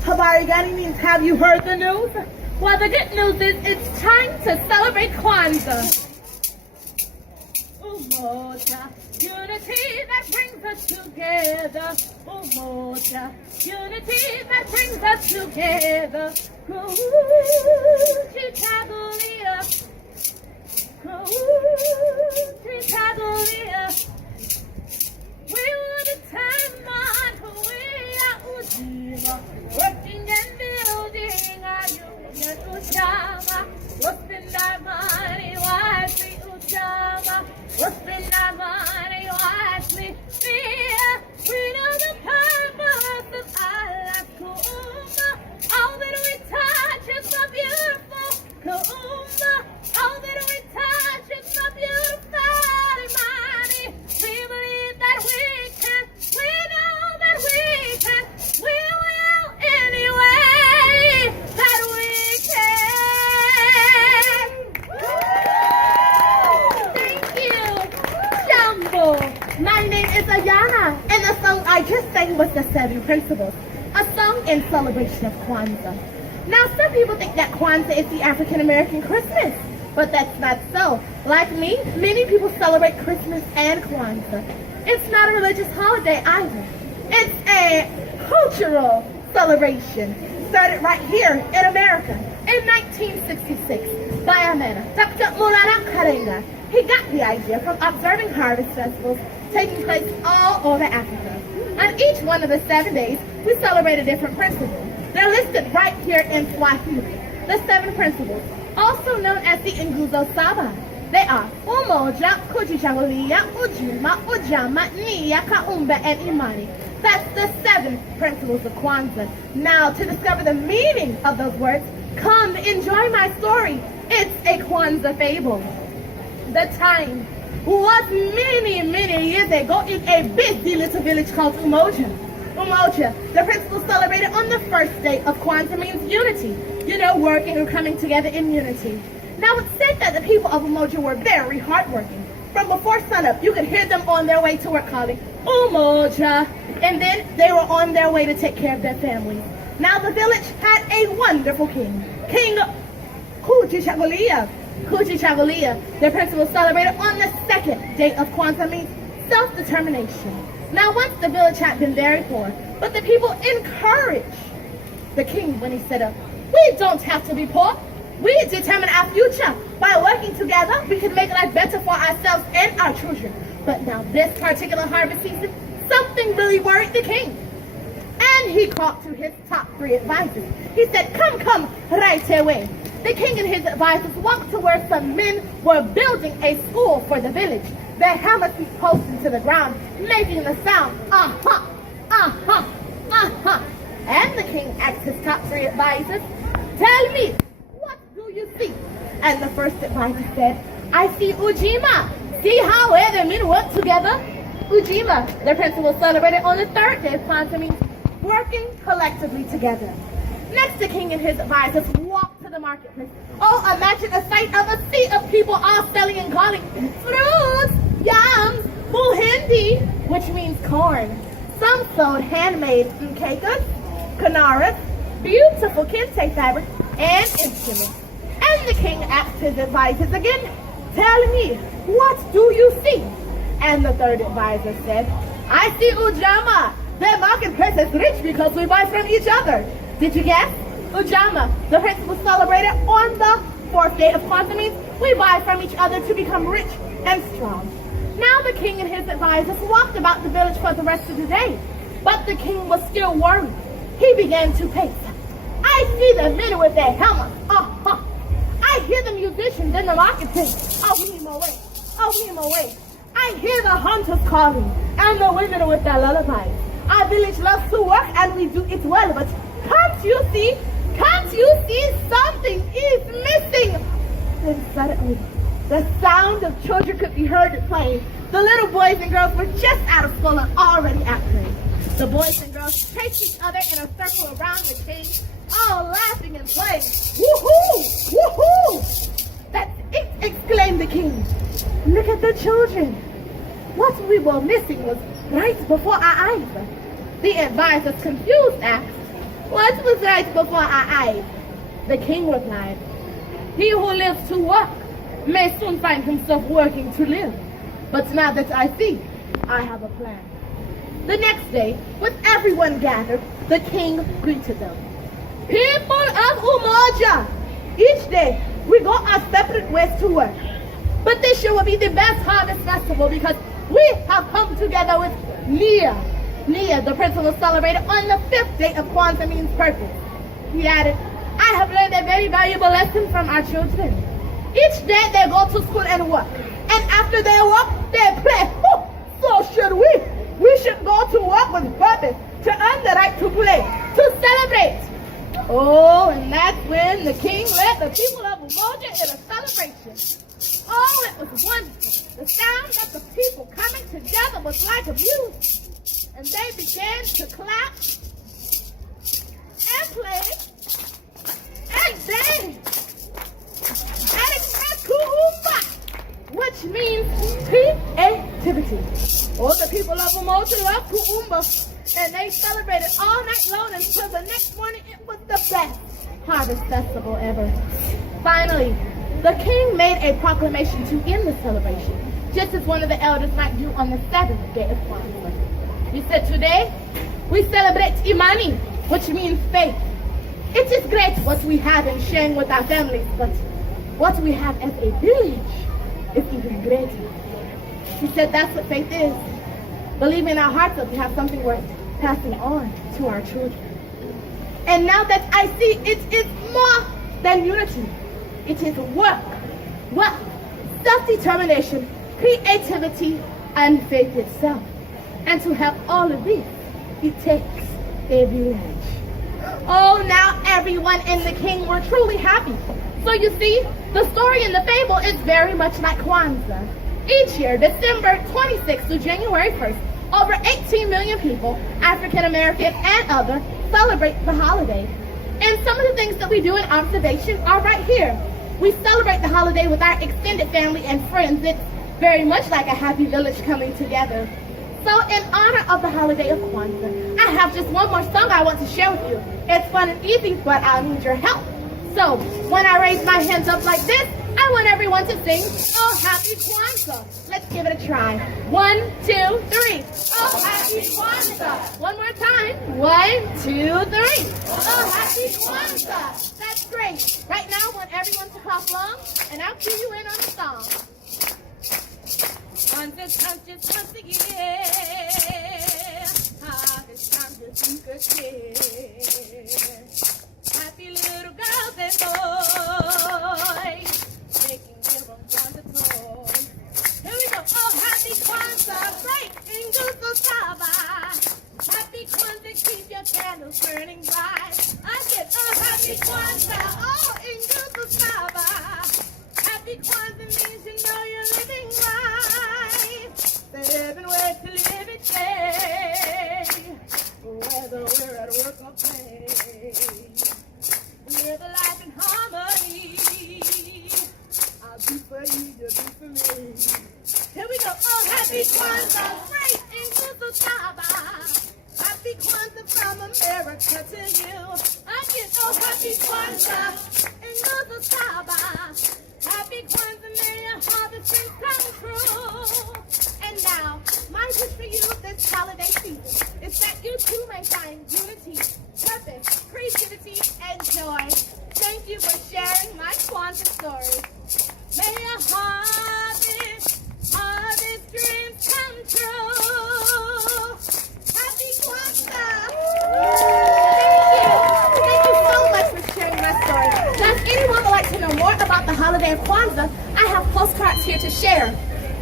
Habarigani means have you heard the news? Well, the good news is it's time to celebrate Kwanzaa. Umoja, unity that brings us together. Umoja, unity that brings us together. Chitagulia, Chitagulia. We want to turn on Ujima, working and building our union. Ujama, what's our money wisely? Ujama, what's our money wisely? We know the purpose of Allah Kuumba. All that we touch is so beautiful. Kuumba, all that we touch is so beautiful. Imani, we believe that we can. We know that we can. We will anyway. That we can. Thank you, Jumbo. My name is Ayana, and the song I just sang was the 7 Principles, a song in celebration of Kwanzaa. Now, some people think that Kwanzaa is the African American Christmas, but that's not so. Like me, many people celebrate Christmas and Kwanzaa. It's not a religious holiday either. It's a cultural celebration started right here in America in 1966 by a man, Dr. Mulana Karenga. He got the idea from observing harvest festivals taking place all over Africa. On each one of the 7 days, we celebrate a different principle. They're listed right here in Swahili. The 7 principles, also known as the Nguzo Saba. They are Umoja, Kujichagulia, Ujima, Ujama, Nia, Kaumba, and Imani. That's the 7 principles of Kwanzaa. Now, to discover the meaning of those words, come enjoy my story. It's a Kwanzaa fable. The time was many, many years ago in a busy little village called Umoja. Umoja, the principle celebrated on the first day of Kwanzaa means unity. You know, working or coming together in unity. Now, it's said that the people of Umoja were very hardworking. From before sunup, you could hear them on their way to work calling, Umoja. And then they were on their way to take care of their families. Now, the village had a wonderful king, King Kujichagulia. Kujichagulia, the principle celebrated on the 2nd day of Kwanzaa means self-determination. Now, once the village had been very poor, but the people encouraged the king when he said, we don't have to be poor. We determine our future. By working together, we can make life better for ourselves and our children. But now, this particular harvest season, something really worried the king. And he called to his top 3 advisors. He said, come, right away. The king and his advisors walked to where some men were building a school for the village. Their hammers be posted to the ground, making the sound, uh-huh, uh-huh, uh-huh. And the king asked his top 3 advisors, tell me, what do you see? And the first advisor said, I see Ujima. See how well the men work together? Ujima, the principle celebrated on the 3rd day of Kwanzaa means working collectively together. Next, the king and his advisors walked to the marketplace. Oh, imagine a sight of a sea of people all selling and calling fruits, yams, muhindi, which means corn. Some sold handmade mkekas, kanaras, beautiful kente fabric, and instruments. And the king asked his advisors again, tell me, what do you see? And the 3rd advisor said, I see Ujama. Their marketplace is rich because we buy from each other. Did you guess? Ujama, the principle celebrated on the 4th day of Kwanzaa means we buy from each other to become rich and strong. Now the king and his advisors walked about the village for the rest of the day. But the king was still worried. He began to pace. I see the men with their helmets. Uh-huh. I hear the musicians in the marketplace. Oh, him away. Oh, him away. I hear the hunters calling and the women with their lullabies. Our village loves to work and we do it well, but can't you see something is missing? Then suddenly, the sound of children could be heard playing. The little boys and girls were just out of school and already at play. The boys and girls chased each other in a circle around the king, all laughing and playing. Woohoo! Woohoo! That's it, exclaimed the king. Look at the children. What we were missing was right before our eyes. The advisors, confused, asked, What was right before our eyes? The king replied, he who lives to work may soon find himself working to live. But now that I see, I have a plan. The next day, with everyone gathered, the king greeted them. People of Umoja, each day we go our separate ways to work. But this year will be the best harvest festival because we have come together with Nia. Nia, the principle celebrated on the 5th day of Kwanzaa means purpose. He added, I have learned a very valuable lesson from our children. Each day they go to school and work. And after their work, they play. So should we. We should go to work with purpose, to earn the right to play, to celebrate. Oh, and that's when the king led the people of Umoja in a celebration. Oh, it was wonderful. The sound of the people coming together was like a music. And they began to clap and play and dance and kuumba, which means creativity. All the people of Umoja love kuumba, and they celebrated all night long until the next morning. It was the best harvest festival ever. Finally, the king made a proclamation to end the celebration, just as one of the elders might do on the 7th day of Kwanzaa. He said, today we celebrate Imani, which means faith. It is great what we have in sharing with our families, but what we have as a village is even greater. He said that's what faith is. Believe in our hearts that we have something worth passing on to our children. And now that I see it is more than unity. It is work, self-determination, creativity, and faith itself. And to have all of this, it takes a village. Oh, now everyone in the king were truly happy. So you see, the story in the fable is very much like Kwanzaa. Each year, December 26th to January 1st, over 18 million people, African American and other, celebrate the holiday. And some of the things that we do in observation are right here. We celebrate the holiday with our extended family and friends. It's very much like a happy village coming together. So in honor of the holiday of Kwanzaa, I have just one more song I want to share with you. It's fun and easy, but I'll need your help. So when I raise my hands up like this, I want everyone to sing, oh, happy Kwanzaa. Let's give it a try. 1, 2, 3. Oh, happy Kwanzaa. One more time. 1, 2, 3. Oh, happy Kwanzaa. That's great. Right now, I want everyone to clap along, and I'll cue you in on the song. Kwanzaa comes just once a year. Harvest time just you could share. Happy little girls and boys, making them Kwanzaa toys. Here we go. Oh, happy Kwanzaa, bright and good Saba. Happy Kwanzaa, keep your candles burning bright. Again, oh, happy Kwanzaa, oh, in good Saba. Happy Kwanzaa means you know you're living right. Living ways to live each day, whether we're at work or play. Live a life in harmony. I'll do for you, you do for me. Here we go. Oh, happy Kwanzaa, great and good Saba. Happy Kwanzaa from America to you. Again, oh, happy Kwanzaa and good Saba. Happy Kwanzaa, may your harvest dreams come true. And now, my wish for you this holiday season is that you too may find unity, purpose, creativity, and joy. Thank you for sharing my Kwanzaa story. May your harvest dreams come true. Happy Kwanzaa! Thank you so much for sharing my story. Does anyone would like to know more about the holiday of Kwanzaa? I have postcards here to share.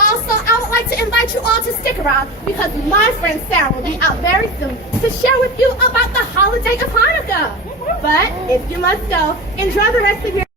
Also, I would like to invite you all to stick around because my friend Sarah will be out very soon to share with you about the holiday of Hanukkah. But if you must go, enjoy the rest of your